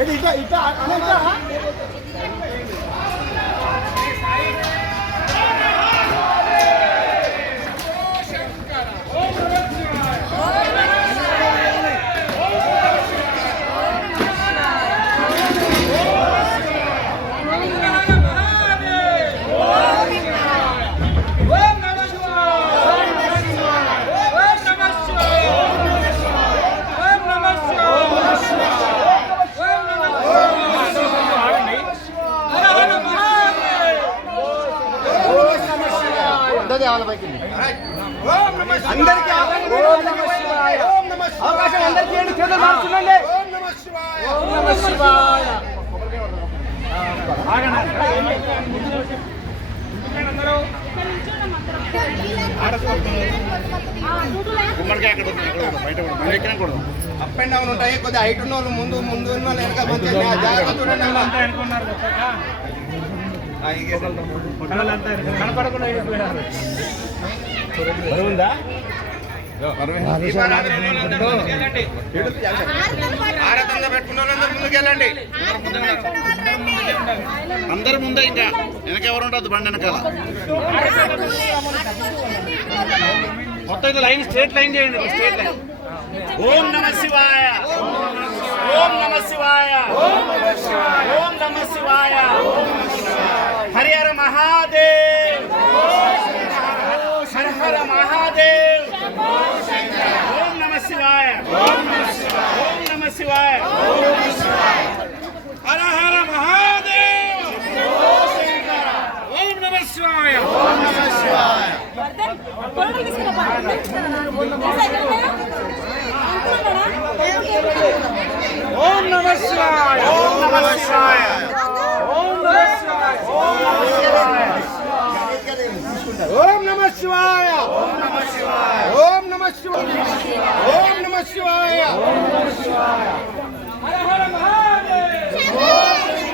এটা এটা এটা అందరికీ అవకాశం అందరికీ. చేతులు. అప్ అండ్ డౌన్ ఉంటాయి. కొద్దిగా హైట్ ఉన్న వాళ్ళు ముందు ముందు ఉన్న వాళ్ళు వెనక జాగ్రత్త చూడండి ముందుకెళ్ళండి అందరి ముందే ఇంకా వెనకెవరు ఉండదు బండి వెనకాల. మొత్తం లైన్ స్ట్రేట్ లైన్ చేయండి స్ట్రేట్ లైన్. ఓం నమ శివాయ ఓం నమ శివాయ. ఓం నమ శివాయ. ఓం నమ శివాయ. మహాదేవ్! హర హర మహాదేవ్! ఓం నమ శివాయ! ఓం నమ శివాయ! హర హర మహాదేవ్! ఓం నమ శివాయ! ఓం నమ శివాయ! ఓం నమ శివాయ! ఓం Всего Ворона Всего